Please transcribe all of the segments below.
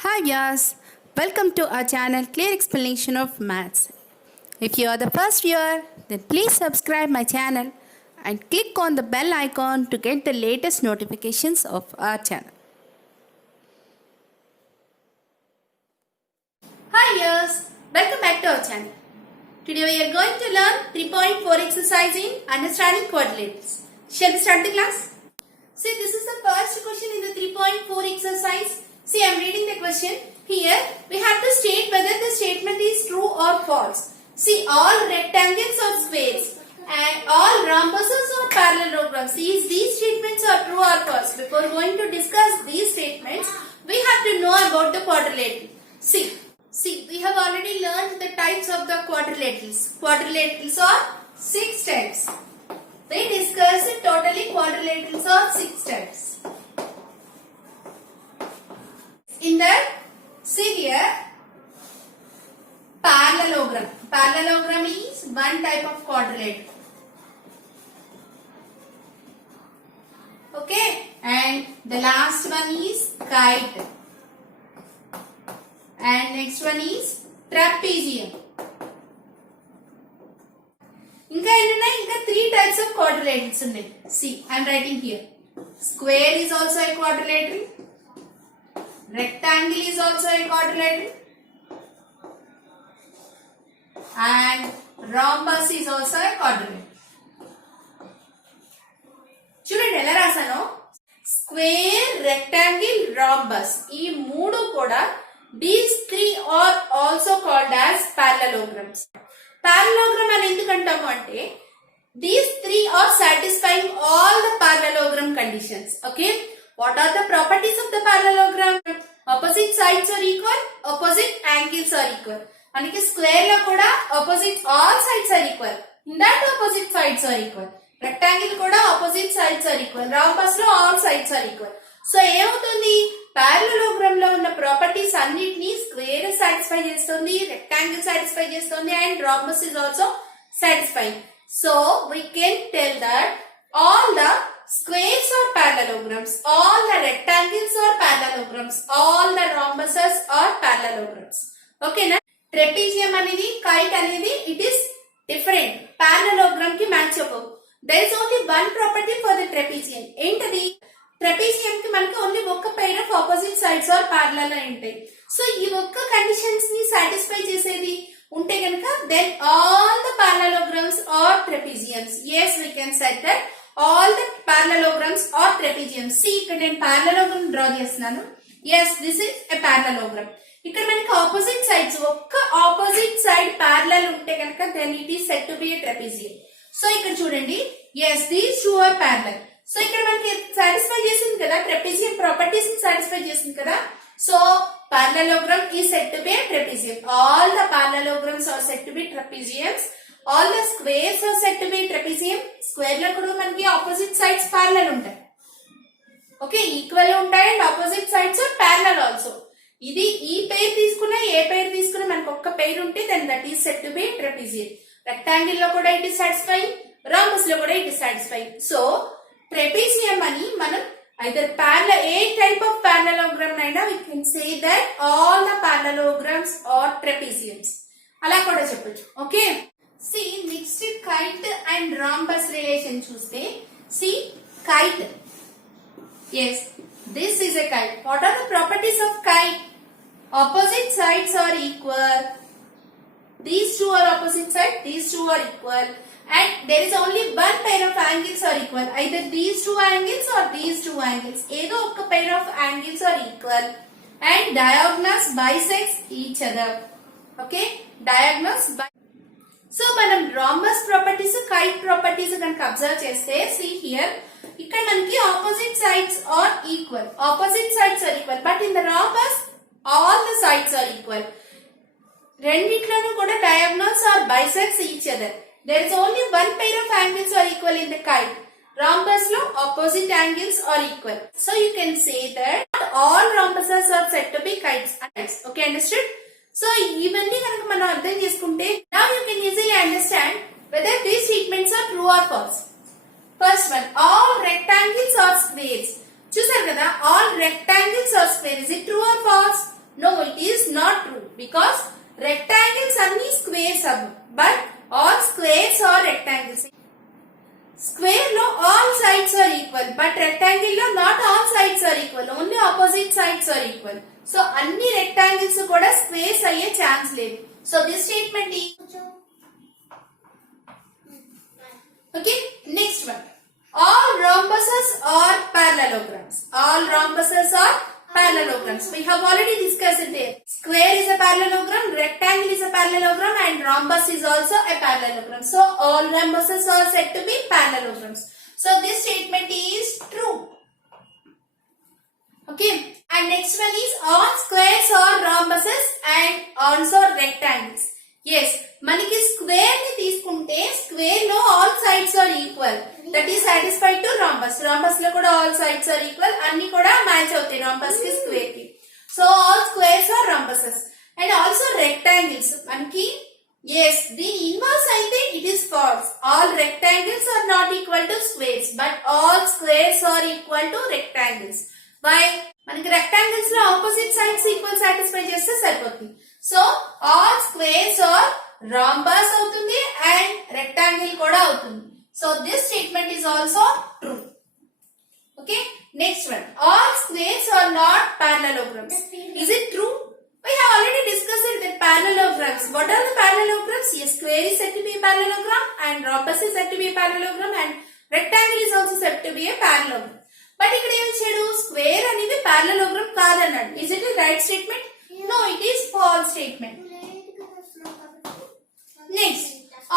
Hi viewers, welcome to our channel Clear Explanation of Maths. If you are the first viewer, then please subscribe my channel and click on the bell icon to get the latest notifications of our channel. Hi viewers, welcome back to our channel. Today we are going to learn 3.4 exercise in Understanding Quadrilaterals. Shall we start the class? See, this is the first question in the 3.4 exercise. See, I am reading the question. Here, we have to state whether the statement is true or false. See, all rectangles or squares and all rhombuses or parallelograms. These statements are true or false. Before going to discuss these statements, we have to know about the quadrilateral. See, we have already learned the types of the quadrilaterals. Quadrilaterals are 6 types. We discussed totally quadrilaterals are 6 types. In that, see here, parallelogram. Parallelogram is one type of quadrilateral. Okay, and the last one is kite. And next one is trapezium. ఇంకా ఏంటంటే ఇంకా 3 types of quadrilaterals ఉన్నాయి. See, I am writing here. Square is also a quadrilateral. Rectangle is also a quadrilateral. And rhombus is also a quadrilateral. చూడండి ఎలా రాసానో, square, rectangle, rhombus ఈ మూడు కూడా these three are also called as parallelograms. Parallelogram అని ఎందుకంటాము అంటే these three are satisfying all the parallelogram conditions. Okay, what are the properties of the parallelogram? Opposite sides are equal, opposite angles are equal. మనకి square లో కూడా opposite all sides are equal. In that opposite sides are equal. Rectangle కూడా opposite sides are equal. Rhombus లో all sides are equal. So ఏమవుతుంది, parallelogram లో ఉన్న properties అన్నిటినీ square satisfy చేస్తుంది, రెక్టాంగిల్ సాటిస్ఫై చేస్తుంది and rhombus is also satisfying. So we can tell that all the squares are parallelograms, all the rectangles are parallelograms, all the rhombuses are parallelograms. Okay na? Trapezium అనేది, kite అనేది, it is different. Parallelogram కి match అవ్వవు. There is only one property for the trapezium. ఏంటది? Trapezium కి మనకి only ఒక్క pair of opposite sides are parallel అయి ఉంటాయి. సో ఈ ఒక్క కండిషన్స్ ని సాటిస్ఫై చేసేది ఉంటే కనుక then all the parallelograms are trapeziums. Yes, we can say that all the parallelograms are trapeziums. See, ఇక్కడ నేను parallelogram డ్రా చేస్తున్నాను. Yes, this is a parallelogram. ఇక్కడ మనకి ఆపోజిట్ సైడ్స్, ఒక్క ఆపోజిట్ సైడ్ ప్యారలల్ ఉంటే కనుక then it is said to be a trapezium. So ఇక్కడ చూడండి, yes, these two are parallel. So ఇక్కడ మనకి సాటిస్ఫై చేసింది కదా, ట్రెపెజియం ప్రాపర్టీస్ ని సాటిస్ఫై చేసింది కదా. So parallelogram is said to be a trapezium. All the parallelograms are said to be trapeziums. All the squares are said to be trapezium. Square లో కూడా మనకి ఆపోజిట్ సైడ్స్ ప్యారలల్ ఉంటాయి. ఓకే, ఈక్వల్ ఉంటాయి and opposite sides are parallel also. ఇది ఈ pair తీసుకున్నా a pair తీసుకున్నా మనకు ఒక్క పెయిర్ ఉంటే then that is said to be trapezium. Rectangle లో కూడా ఇట్ ఇస్ సాటిస్ఫైయింగ్, rhombus లో కూడా it is satisfying. So trapezium అని మనం either parallel, A type of parallelogram అయినా we can say that all the parallelograms are trapeziums. అలా కూడా చెప్పొచ్చు. Okay, see next kite and rhombus relation చూస్తే, see kite. Yes, this is a kite. What are the properties of kite? Opposite sides are equal. These two are opposite sides, these two are equal. And there is only one pair of angles are equal. Either these two angles or these two angles. ఏదో ఒక pair of angles are equal. And diagonals bisect each other. Okay? Diagonals So, మనం rhombus properties, kite properties కనుక observe చేస్తే, see here, ఇక్కడ మనకి opposite sides are equal. Opposite sides are equal. But in the rhombus, all the sides are equal. రెండిట్లోనూ కూడా diagonals are bisect each other. There is only one pair of angles are equal in the kite. Rhombus lo opposite angles are equal. So you can say that all rhombuses are said to be kites. Okay, understood? So ఇవన్నీ కనుక మనం అర్థం చేసుకుంటే, now you can easily understand whether these statements are true or false. First one, all rectangles or squares. చూసారు కదా, all rectangles or squares. Is it true or false? No, it is not true because rectangles అన్ని squares అవ్వు, but all squares are rectangles. Square లో all sides are equal, but rectangle లో not all sides are equal, only opposite sides are equal. So అన్ని rectangles కూడా squares అయ్యే chance లేదు. So this statement is okay. Next one, all rhombuses are parallelograms. All rhombuses are parallelograms. We have already discussed it there. Square is a parallelogram, rectangle is a parallelogram, and rhombus is also a parallelogram. So all rhombuses are said to be parallelograms. So this statement is true. Okay. And next one is all squares are rhombuses and also rectangles. Yes, మనకి square ని తీసుకుంటే square లో all sides are equal, that is satisfied to rhombus. rhombus లో కూడా all sides are equal, అన్ని కూడా match అవుతాయి rhombus కి స్క్వేర్ కి. So all squares are rhombuses. And also rectangles మనకి yes, దీని ఇన్వర్స్ అయితే it is false. All rectangles are not equal to squares, but all squares are equal to rectangles. Why? మనకి rectangles లో opposite sides equal satisfy చేస్తే సరిపోతుంది. So all squares are rhombus అవుతుంది and rectangle కూడా అవుతుంది. So this statement is also true. Okay. Next one, all squares are not parallelograms. Is it true? We have already discussed it with parallelograms. What are the parallelograms? Yes, square is said to be a parallelogram and rhombus is said to be a parallelogram and rectangle is also said to be a parallelogram. But ఇక్కడ ఏం చేడు, square అనేది parallelogram కాదన్నాడు. Is it a right statement? No, it is false statement. Next,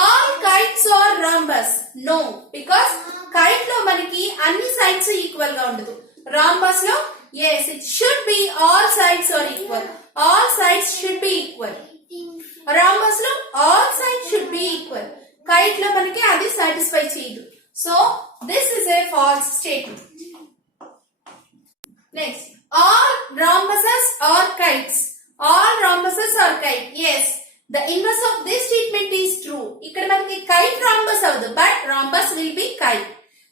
all kites are rhombus. No, because kite లో మనకి అన్ని sides equal గా ఉండదు. rhombus లో yes, it should be all sides are equal. All sides should be equal. rhombus లో all sides should be equal. kite లో మనకి అది satisfy చేయదు. So this is a false statement. Next, all rhombuses are kites. All rhombuses are kite. Yes, the inverse of this statement is true. ఇక్కడ మనకి kite rhombus అవదు, but rhombus will be kite.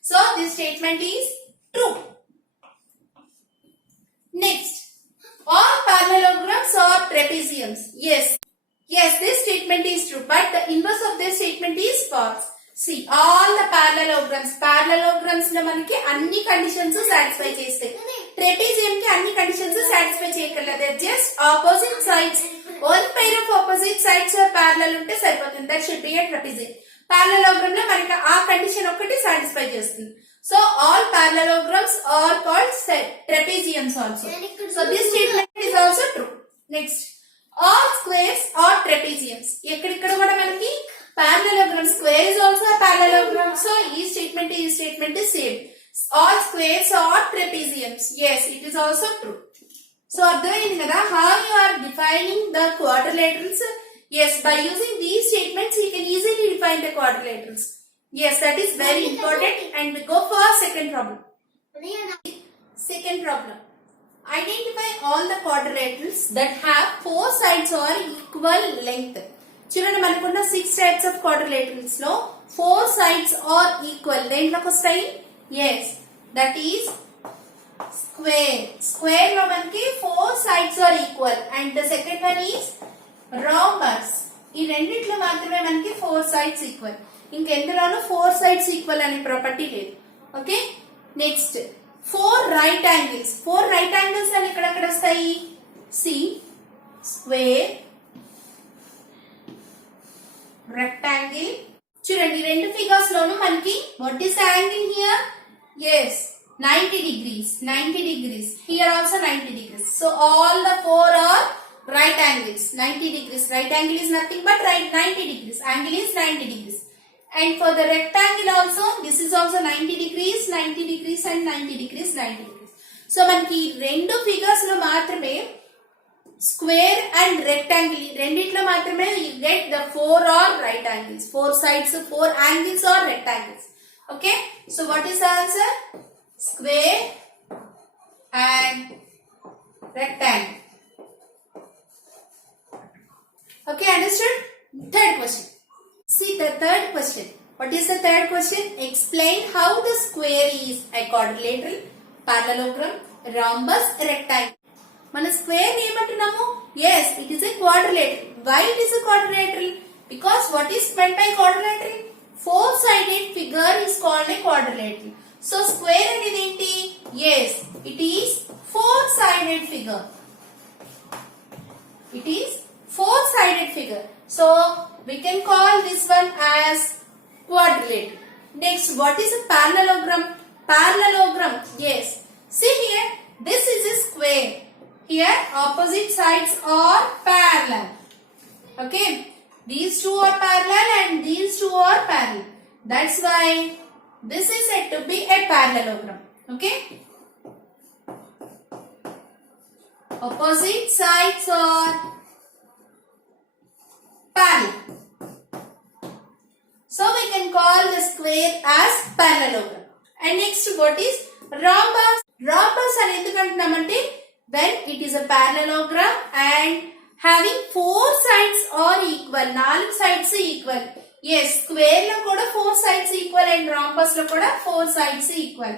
So this statement is true. Next, all parallelograms are trapeziums. Yes, this statement is true, but the inverse of this statement is false. See, all the parallelograms లో మనకి అన్ని conditions satisfy చేస్తాయి. Trapezium కి అన్ని conditions satisfy చేయగలదు. Just opposite sides, one pair of opposite sides parallel ఉంటే సరిపోతుంది. That should be a trapezium. parallelogram లో మనకి ఆ కండిషన్ ఒకటి సాటిస్ఫై చేస్తుంది. So all parallelograms are called trapeziums also. So this statement is also true. Next, all squares are trapeziums. ఇక్కడ కూడా మనకి parallelogram, square is also a parallelogram. So each statement is same. All squares are trapeziums. Yes, it is also true. So అర్థమైంది కదా how you are defining the quadrilaterals. Yes, by using these statements you can easily define the quadrilaterals. Yes, that is very important. And we go for second problem. Second problem. Identify all the quadrilaterals that have four sides or equal length. చూడండి, మనకున్న 6 types of quadrilaterals లో 4 sides are equal. దేంట్లోకి వస్తాయి? Yes, that is square. Square లో మనకి 4 sides are equal. And the second one is rhombus. ఈ రెండిట్లో మాత్రమే మనకి 4 sides equal. ఇంకెందులోనూ 4 sides equal అనే ప్రాపర్టీ లేదు. Okay. Next, 4 right angles. 4 right angles అని ఎక్కడెక్కడ వస్తాయి? See, square, rectangle. చూడండి, రెండు ఫిగర్స్ లోను మనకి what is the angle here? Yes, 90 degrees. 90 degrees. Here also 90 degrees. So all the 4 are right angles. 90 degrees. Right angle is nothing but right 90 degrees. Angle is 90 degrees. And for the rectangle also, this is also 90 degrees, 90 degrees and 90 degrees, 90 degrees. So మనకి రెండు figures లో మాత్రమే square and rectangle రెండిట్లో మాత్రమే you get the 4 are right angles. 4 sides, 4 angles or rectangles. Okay. So what is the answer? Square and rectangle. Okay, understood? Third question. See the third question. What is the third question? Explain how the square is a quadrilateral, parallelogram, rhombus, rectangle. మన square ఏమంటున్నాము? yes, it is a quadrilateral. why it is a quadrilateral? because what is meant by quadrilateral? four sided figure is called a quadrilateral. so square అనేది ఏంటి? yes, it is four sided figure. it is four sided figure. so we can call this one as quadrilateral. next, what is a parallelogram? Parallelogram, yes, see here, this is a square. here opposite sides are parallel. okay, these two are parallel and these two are parallel. that's why this is said to be a parallelogram. okay, opposite sides are parallel. so we can call the square as parallelogram. and next, what is rhombus? rhombus అని ఎందుకు అంటున్నామంటే when it is a parallelogram and having four sides are equal, నాలుగు sides equal. yes, square లో కూడా four sides equal and rhombus లో కూడా four sides equal,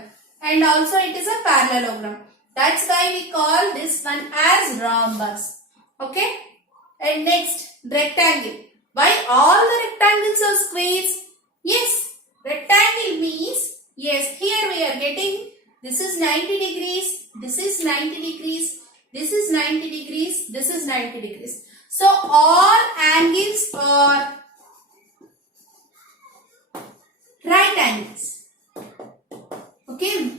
and also it is a parallelogram. that's why we call this one as rhombus. okay, and next, rectangle. why all the rectangles are squares? yes, rectangle means, yes, here we are getting this is 90 degrees, this is 90 degrees, this is 90 degrees, this is 90 degrees. so all angles are right angles. okay,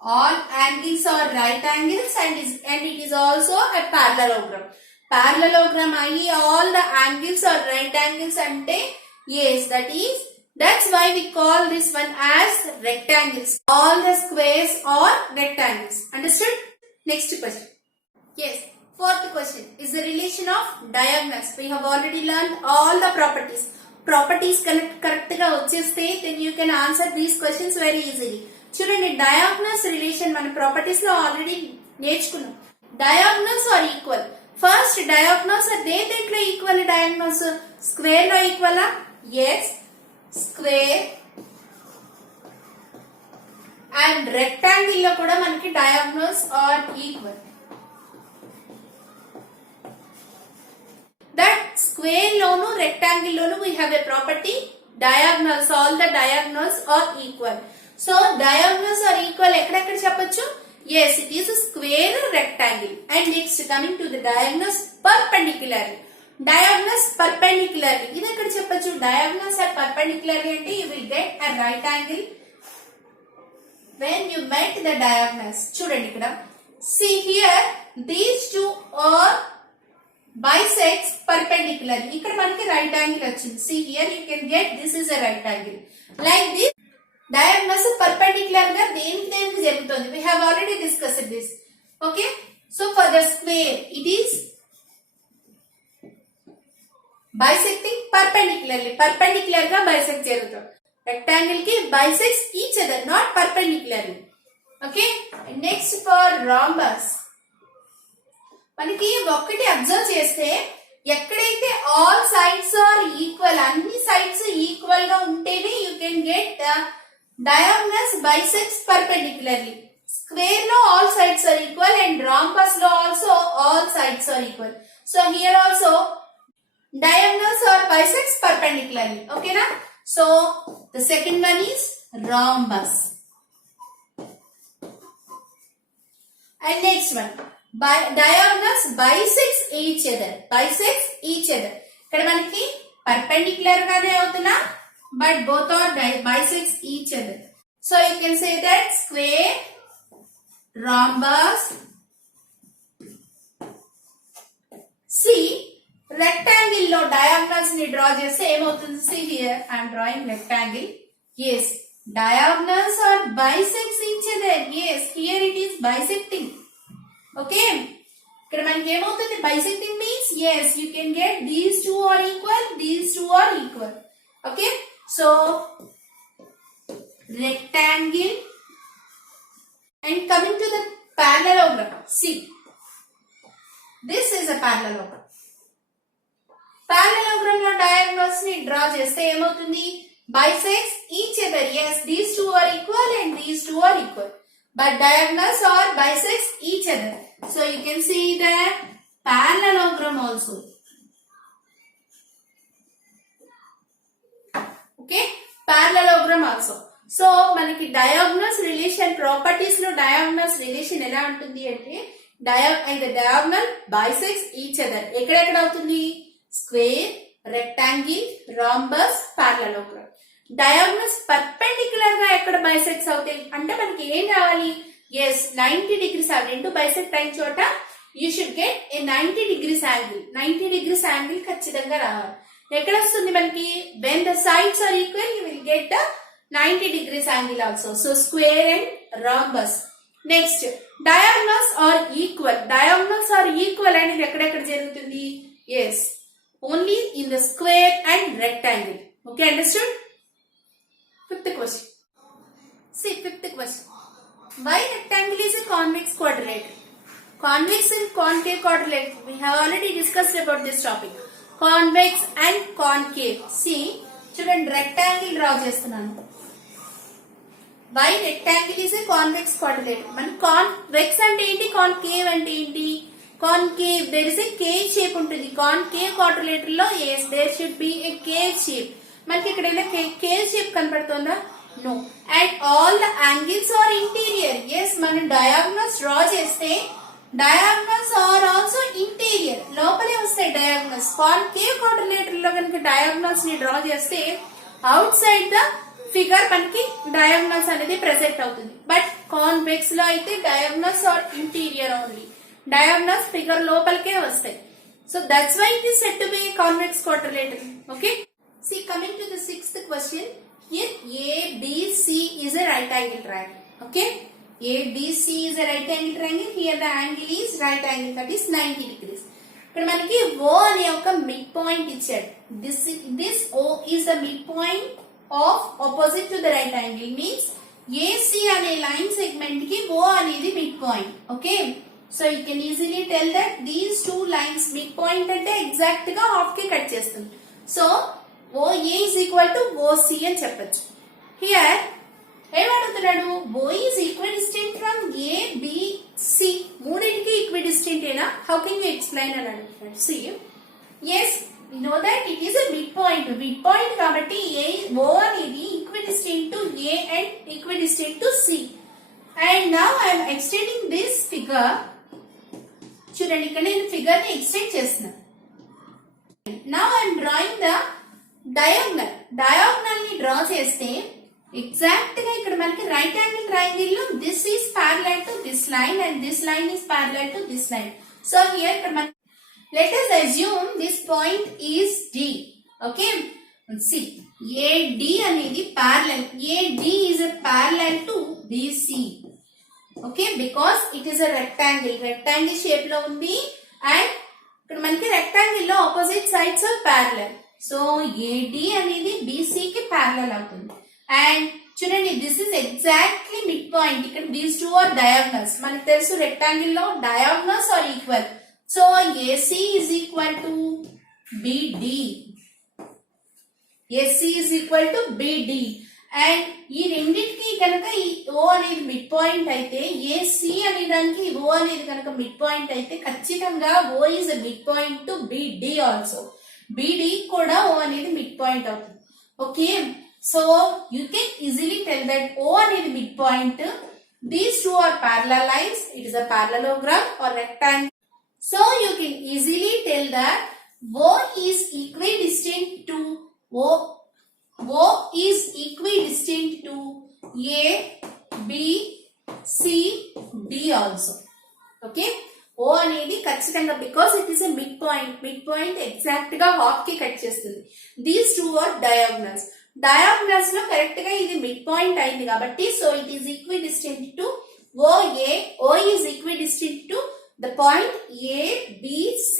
all angles are right angles and it is also a parallelogram. parallelogram ayi all the angles are right angles ante, yes, that's why we call this one as rectangles. all the squares are rectangles. understood? next question. yes, fourth question is the relation of diagonals. we have already learned all the properties. correct గా వచ్చేస్తే then you can answer these questions very easily. చూడండి, diagonals relation మన properties లో already నేర్చుకున్నాం. diagonals are equal. First diagonals are దేంట్లో equal? diagonals square లో equal? yes, square and rectangle లో కూడా మనకి diagonals are equal. that square loan rectangle loan we have a property diagonals, all the diagonals are equal. so diagonals are equal ఎక్కడెక్కడ చెప్పొచ్చు? yes, it is a square rectangle. and next, coming to the diagonals perpendicularly. diagonals perpendicularly ఇది ఎక్కడ చెప్పొచ్చు? diagonals are perpendicularly అంటే you will get a right angle when you met the diagonals. చూడండి ఇక్కడ, see here, these two are bisects perpendicularly. ఇక్కడ మనకి right angle వచ్చింది. see here, you can get this is a right angle. like this, diagonals perpendicular గా దేనికి జరుగుతుంది. we have already discussed this. okay, so for the square it is bisecting perpendicularly. perpendicular గా bisect జరుగుతుంది. rectangle ki bisects each other, not perpendicularly. okay, and next for rhombus, మనకి ఒకటి observe చేస్తే ఎక్కడైతే all sides are equal, అన్ని sides equal గా ఉంటేనే you can get diagonals bisects perpendicularly. square లో all sides are equal and rhombus లో also all sides are equal. so here also diagonals are bisects perpendicularly. okay na? so the second one is rhombus. and next one, diagonals bisects each other. ఇక్కడ మనకి perpendicular గానే అవుతున్నా, but both are bisects each other. so you can say that square, rhombus. see, rectangle లో diagonals ని draw చేస్తే ఏమవుతుంది? see here, I am drawing rectangle. yes, diagonals are bisects each other. yes, here it is bisecting. okay, ఇక్కడ మనకి ఏమవుతుంది? bisecting means, yes, you can get these two are equal, these two are equal. okay, so rectangle. and coming to the parallelogram, see, this is a parallelogram. parallelogram లో diagonals ని draw చేస్తే ఏమవుతుంది? bisects each other. yes, these two are equal and these two are equal, but diagonals are bisects each other. So you can see the parallelogram also. Okay, parallelogram also. So మనకి diagonals relation properties లో diagonals relation ఎలా ఉంటుంది అంటే diagonal bisects each other. ఎక్కడెక్కడ అవుతుంది? Square, rectangle, rhombus, parallelogram. Diagonals perpendicular గా ఎక్కడ bisects అవుతాయి అంటే మనకి ఏం కావాలి? Yes 90 degrees. ఆ రెండు బైసెక్ట్ అయిన చోట you should get a 90 degrees angle. 90 degrees angle ఖచ్చితంగా రావాలి. ఎక్కడ వస్తుంది మనకి? When the sides are equal you will get 90 degrees angle also. So square and rhombus. Next, diagonals are equal. Diagonals are equal అనేది ఎక్కడెక్కడ జరుగుతుంది? Yes, only in the square and rectangle. Okay, understood? Fifth question. See, fifth question. Why rectangle is a convex quadrilateral? Convex and concave quadrilateral. We have already discussed about this topic. Convex and concave. See, చూడండి rectangle draw చేస్తున్నాను. Why rectangle is a convex quadrilateral? మన convex అంటే ఏంటి? concave అంటే ఏంటి? concave, there is a cave shape ఉంటుంది. concave quadrilateral లో yes there should be a cave shape. మనకి ఇక్కడ ఏదైనా cave shape కనపడుతుందా? No. And all the angles are interior. Yes, మనం diagonals draw చేస్తే diagonals are also interior. లోపలే వస్తాయి diagonals. concave quadrilateral లో కనుక diagonals ని డ్రా చేస్తే outside the ఫిగర్ మనకి డయాగ్నల్స్ అనేది ప్రెసెంట్ అవుతుంది. బట్ కాన్వెక్స్ లో అయితే diagonals are interior only. Diagonals figure లోపలికే వస్తాయి. So that's why it is said to be convex quadrilateral. Okay, see coming to the sixth question. Here ABC is a right angle triangle. Okay, ABC is a right angle triangle. Here the angle is right angle, that is 90 degrees. ఇక్కడ మనకి O అనే ఒక mid point ఇచ్చాడు. This O is the mid point of opposite to the right angle, means AC అనే line segment కి O అనేది midpoint. Okay, so you can easily tell that these two lines midpoint అంటే exact గా half కి cut చేస్తుంది. So OA is equal to OC అని చెప్పచ్చు. Here ఏమడుగుతున్నాడు? O is equidistant from ABC. మూడింటికి ఈక్విడిస్టెంట్ ఏనా? హౌ కెన్ యూ ఎక్స్ప్లెయిన్ అని అడుగుతున్నాడు. See yes, we know that it is a midpoint. Midpoint కాబట్టి O అనేది equidistant to A and equidistant to C. And now I am extending this figure. చూడండి, ఇక్కడ నేను figure ని extend చేస్తున్నాను. Now I am drawing the diagonal. Diagonal ని draw చేస్తే exact గా ఇక్కడ మనకి రైట్ యాంగిల్ ట్రయాంగిల్ లో this is parallel to this line and this line is parallel to this line. So here ఇక్కడ మనకి let us assume this point is D. Okay, see AD అనేది parallel. AD is a parallel to BC. Okay, because it is a rectangle. Rectangle shape లో ఉంది and ఇక్కడ మనకి rectangle లో opposite sides are parallel. So AD అనేది BC కి parallel అవుతుంది. And చూడండి, this is exactly midpoint. ఇక్కడ these two are diagonals. మనకు తెలుసు rectangle లో diagonals are equal. So AC is equal to BD. AC is equal to BD. And ఈ రెండింటికి కనుక ఈ O అనేది మిడ్ పాయింట్ అయితే, AC అనే దానికి O అనేది కనుక మిడ్ పాయింట్ అయితే ఖచ్చితంగా O is a mid point to BD also. BD కూడా O అనేది మిడ్ పాయింట్ అవుతుంది. Okay, so you can easily tell that O అనేది mid point. These two are parallel lines. It is a parallelogram or rectangle. So you can easily tell that O is equidistant to O is equidistant to A, B, C, D also. Okay, O అనేది ఖచ్చితంగా because it is a midpoint. Midpoint exact గా half కి cut చేస్తుంది. These two are diagonals. Diagonals లో correct గా ఇది mid point అయింది కాబట్టి so it is equidistant to OA. O is equidistant to the point A, B, C,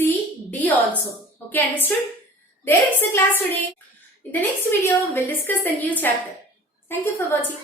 D also. Okay, understood? There is the class today. In the next video, we'll discuss the new chapter. Thank you for watching.